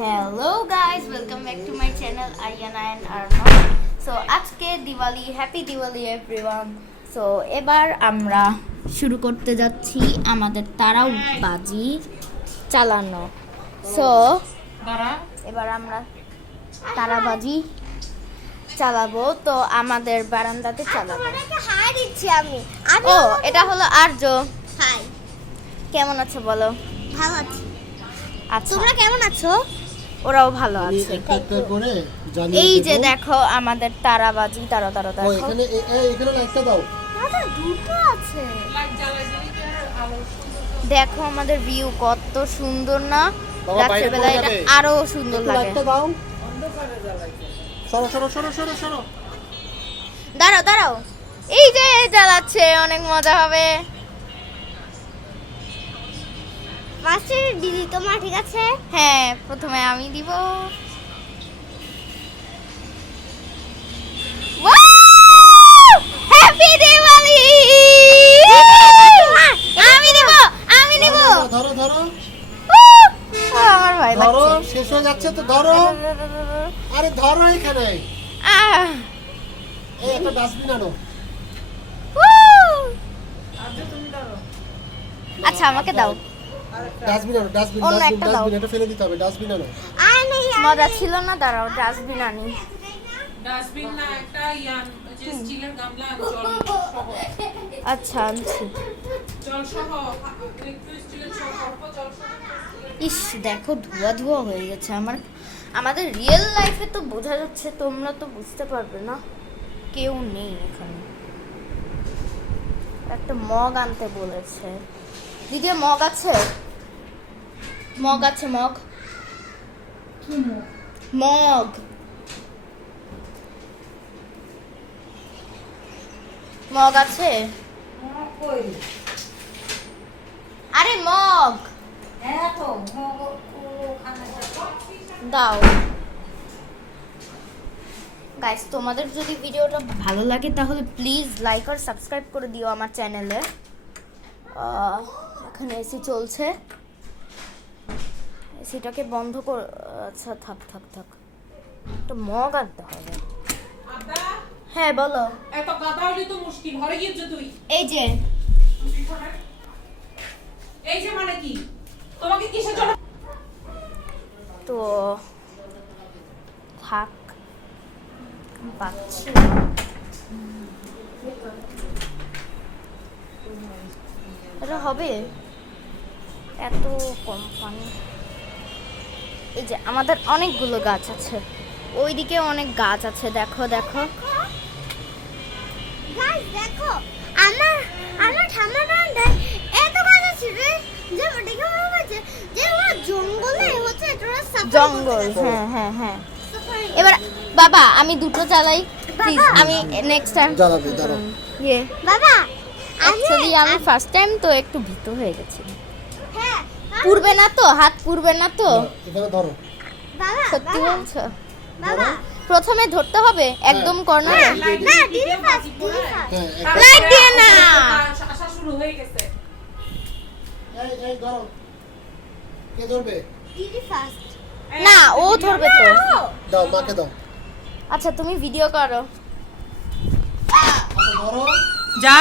Hello guys, welcome back to my channel Ariana and Arna. So আজকে Diwali, happy Diwali everyone. So এবার আমরা শুরু করতে যাচ্ছি আমাদের তারাবাজি চালানো। সো এবার আমরা তারাবাজি চালাবো, তো আমাদের বারান্দাতে চালাবো। হাই দিচ্ছি আমি। ও, এটা হলো আর্য। হাই, কেমন আছো বলো? ভালো আছি। আচ্ছা, তোমরা কেমন আছো? ওরাও ভালো আছে। একটা একটা করে জ্বালিয়ে এই যে দেবো। দেখো আমাদের তারাবাজি, তারা ও, দেখো। এখানে এখানে লাইটটা দাও। আমাদের দুটো আছে। দেখো আমাদের ভিউ কত সুন্দর না? বাবা, বাইরে রাতের বেলা পড়ে এটা যাবে। আরো সুন্দর একটু লাগে। লাইটটা দাও। সরো সরো সরো সরো সরো। দাঁড়াও দাঁড়াও, এই যে জ্বালাচ্ছে, অনেক মজা হবে। মাস্টার দিদি তোমার ঠিক আছে? হ্যাঁ, প্রথমে আমি দিব। হ্যাপি দিওয়ালি! আমি দিব, আমি দিব। ধরো ধরো আমার ভয় ধরো, লাগছে। শেষ হয়ে যাচ্ছে তো ধরো। আরে ধরো এখানে। আহ! এই একটা ডাস্টবিন আনো। আচ্ছা, আমাকে দাও। ডাস্টবিন আনো, ডাস্টবিন অন্য ডাস্টবিন একটা দাও। ডাস্টবিন, এটা ফেলে দিতে হবে, ডাস্টবিন আনো। আর নেই মজা ছিল না? দাঁড়াও, ডাস্টবিন আনি। ডাস্টবিন না, একটা ইয়ান যে স্টিলের গামলা জল সহ, আচ্ছা, আনছি। জল সহ একটু স্টিলের সহ অল্প জল সহ ইস, দেখো ধোয়া ধোয়া হয়ে গেছে। আমাদের রিয়েল লাইফে তো বোঝা যাচ্ছে, তোমরা তো বুঝতে পারবে না, কেউ নেই এখানে। একটা মগ আনতে বলেছে দিদি। মগ আছে? মগ আছে? মগ মগ মগ আছে? আরে মগ দাও। গাইস, তোমাদের যদি ভিডিওটা ভালো লাগে তাহলে প্লিজ লাইক আর সাবস্ক্রাইব করে দিও আমার চ্যানেলে। এখানে এসি চলছে, এসিটাকে বন্ধ কর। আচ্ছা, থাক থাক থাক, একটা মগ আনতে হবে। আদা। হ্যাঁ বলো। এত গাদা হইলে তো মুশকিল, ঘরে গিয়েছো তুই? এই যে এই যে মানে কি, তোমাকে কিসের জন্য? তো থাক, পাচ্ছি। এটা হবে এত কম পানি? এই যে আমাদের অনেকগুলো গাছ আছে, ওইদিকে অনেক গাছ আছে, দেখো দেখো। গাইস দেখো, আমার আমার ঠাম্মার বারান্দায় এত গাছ আছে রে, যে দেখে মনে হচ্ছে যে ওরা জঙ্গলে হচ্ছে, তোরা সাফারি জঙ্গল, হ্যাঁ হ্যাঁ হ্যাঁ। এবার বাবা, আমি দুটো চালাই প্লিজ। আমি নেক্সট টাইম জ্বালাবে, দাঁড়াও। ইয়ে বাবা অ্যাকচুয়ালি আমি ফার্স্ট টাইম তো একটু ভীত হয়ে গেছি। হ্যাঁ পুড়বে না তো? হাত পুড়বে না তো? এখানে ধরো। বাবা সত্যি বলছো? বাবা প্রথমে ধরতে হবে একদম কর্নারে? না দিদি ফার্স্ট, দিদি ফার্স্ট। হ্যাঁ, লাইট দিয়ে না। আসা শুরু হয়ে গেছে। এই ধরো। কে ধরবে? দিদি ফার্স্ট। না, ও ধরবে তো। দাও, মাকে দাও। আচ্ছা, তুমি ভিডিও করো। আচ্ছা ধরো। যা।